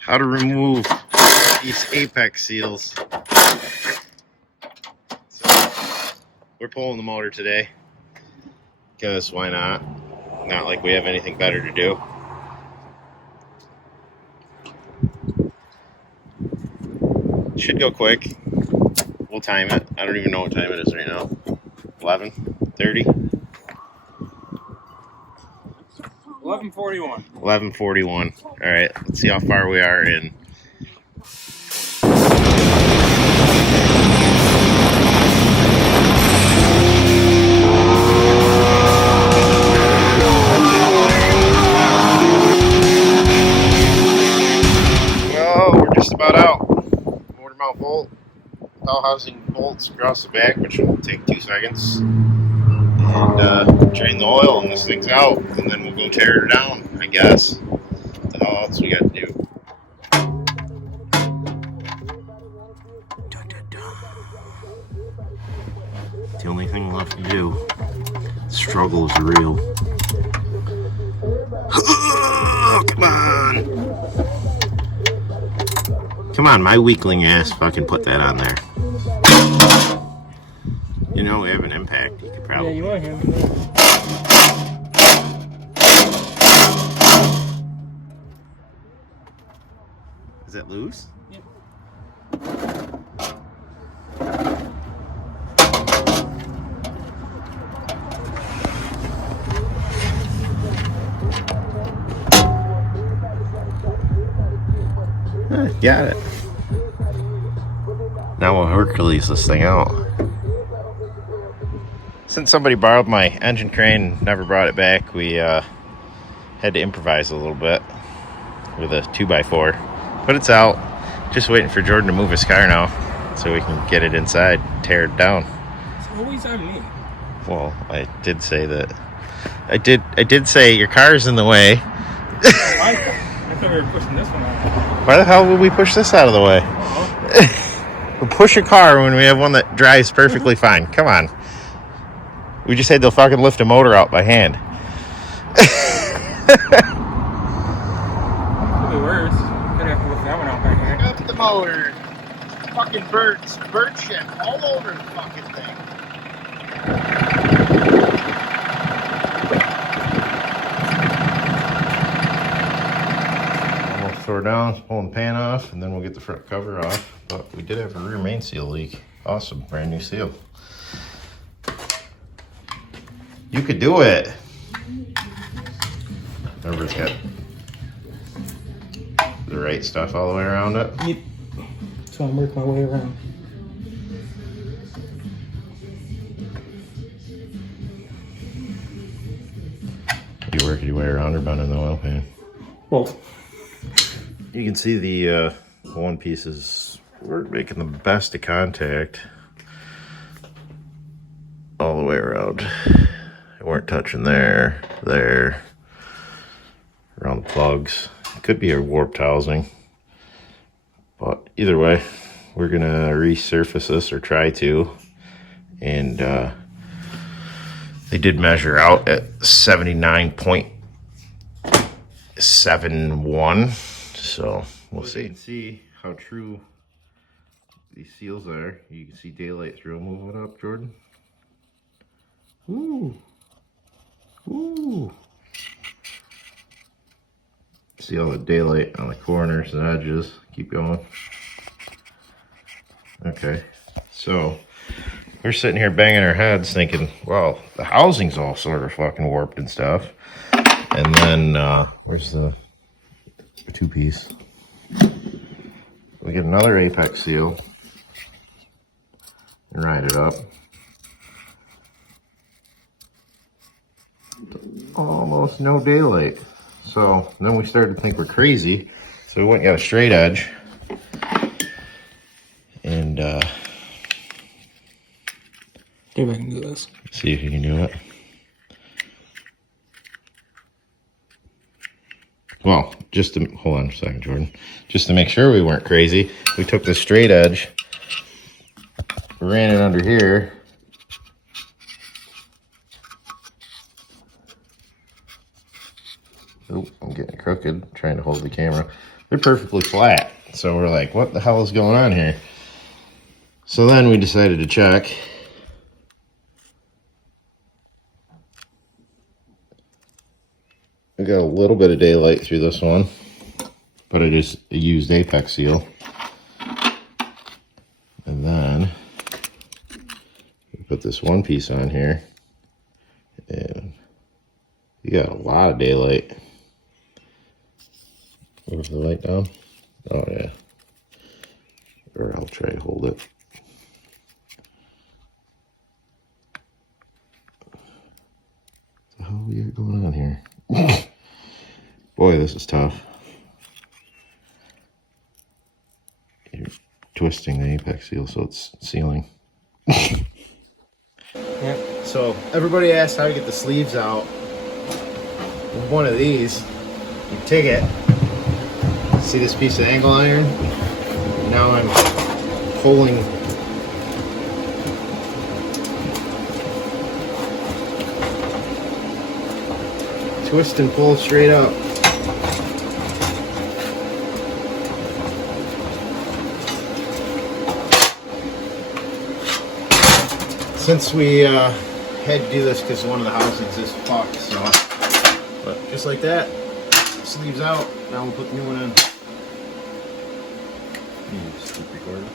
how to remove these apex seals. So we're pulling the motor today because why not? Not like we have anything better to do. Should go quick. We'll time it. I don't even know what time it is right now. 11:30. 11:41. 11:41. All right, let's see how far we are in. Well, we're just about out. Motor mount bolt, towel housing bolts across the back, which will take 2 seconds. And drain the oil, and this thing's out. And then we'll go tear it down, I guess. What the hell else we got to do? The only thing left to do. Struggle is real. Oh, come on. Come on, my weakling ass fucking put that on there. You know, we have an impact. You could probably. Yeah, you want him. Is that loose? Yep. Got it. Now we'll Hercules this thing out. Since somebody borrowed my engine crane and never brought it back, we had to improvise a little bit with a 2x4. But it's out. Just waiting for Jordan to move his car now so we can get it inside, tear it down. It's always on me. Well, I did say that. I did say your car's in the way. I thought we were pushing this one out. Why the hell would we push this out of the way? We'll push a car when we have one that drives perfectly fine. Come on. We just said they'll fucking lift a motor out by hand. Could be worse. Could have to lift that one out by hand. Up the motor. Fucking bird shit all over the fucking thing. We'll throw down, pull the pan off, and then we'll get the front cover off. But we did have a rear main seal leak. Awesome, brand new seal. You could do it. Remember, it's got the right stuff all the way around it. Yep. So I'm working my way around. You working your way around or bending the oil pan? Both. You can see the one pieces. We're making the best of contact all the way around. We weren't touching there, around the plugs. It could be a warped housing, but either way, we're gonna resurface this or try to. And they did measure out at 79.71, so we'll see. You can see how true these seals are. You can see daylight through them moving up, Jordan. Ooh. Ooh. See all the daylight on the corners and edges. Keep going. Okay, so we're sitting here banging our heads thinking, well, the housing's all sort of fucking warped and stuff. And then, where's the 2-piece? We get another apex seal and ride it up. Almost no daylight. So then we started to think we're crazy. So we went and got a straight edge. And See if I can do this. see if you can do it. Well, just to hold on a second, Jordan. Just to make sure we weren't crazy, we took the straight edge, ran it under here. Oh, I'm getting crooked trying to hold the camera. they're perfectly flat. So we're like, what the hell is going on here? So then we decided to check. We got a little bit of daylight through this one, but I just used Apex seal. And then we put this one piece on here, and you got a lot of daylight. Move the light down. Oh yeah. Or I'll try to hold it. What the hell we got going on here? Boy, this is tough. You're twisting the apex seal so it's sealing. Yep. So everybody asked how to get the sleeves out. With one of these, you take it. See this piece of angle iron? Now I'm pulling twist and pull straight up. Since we had to do this because one of the housings is fucked, so but just like that, sleeves out. Now we'll put the new one in. Just keep recording.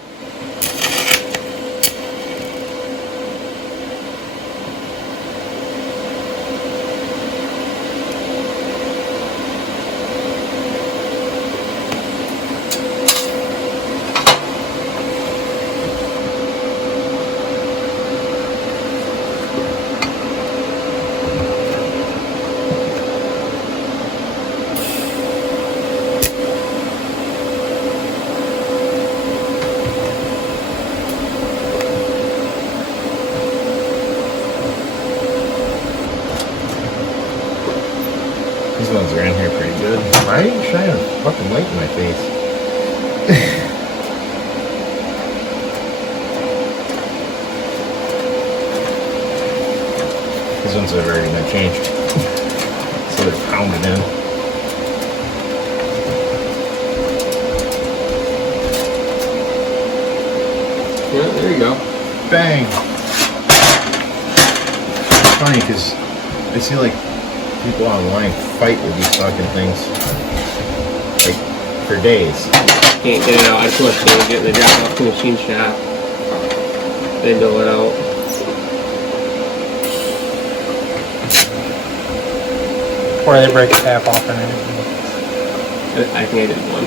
These ones are in here pretty good. Why are you shining a fucking light in my face? These ones have already been changed. So they're pounded in. Yeah, there you go. Bang! It's funny because I see like people online fight with these fucking things like for days. Can't get it out. I pushed it, get the job off the machine shop. They dole it out. Or they break a tap off and everything. I think I did one.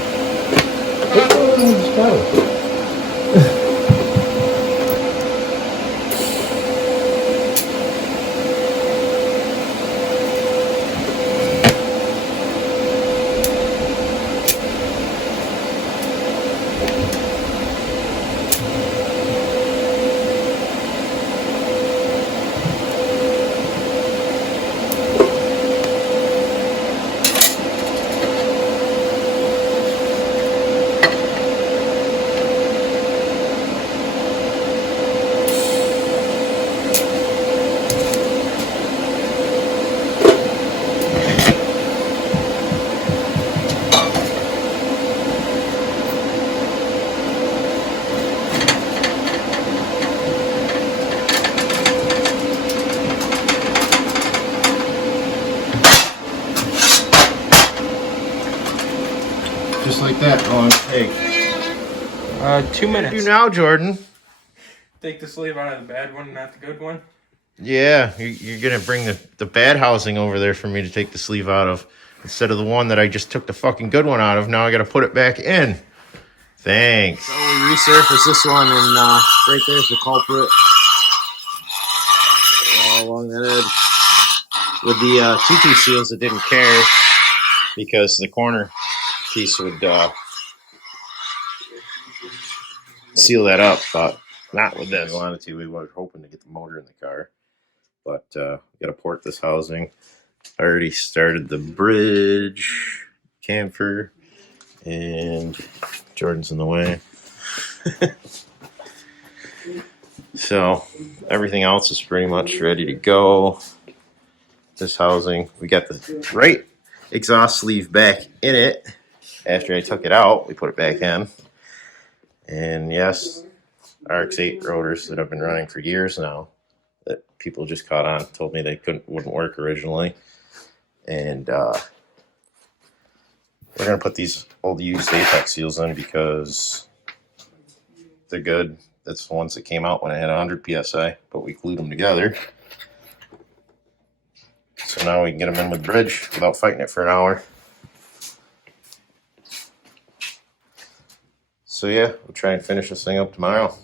Just like that. How long does it take? 2 minutes. You now, Jordan. Take the sleeve out of the bad one, not the good one. Yeah, you're gonna bring the bad housing over there for me to take the sleeve out of instead of the one that I just took the fucking good one out of. Now I gotta put it back in. Thanks. So we resurfaced this one, and right there's the culprit. All along that edge. With the 2-piece seals, it didn't care because the corner piece would seal that up, but not with that longitude. We were hoping to get the motor in the car, but got to port this housing. I already started the bridge, camphor, and Jordan's in the way. So everything else is pretty much ready to go. This housing, we got the right exhaust sleeve back in it after I took it out, we put it back in. And yes, Rx7 rotors that I've been running for years now, that people just caught on, told me they wouldn't work originally. And we're going to put these old used Apex seals in because they're good. That's the ones that came out when I had 100 PSI, but we glued them together. So now we can get them in with the bridge without fighting it for an hour. So yeah, we'll try and finish this thing up tomorrow.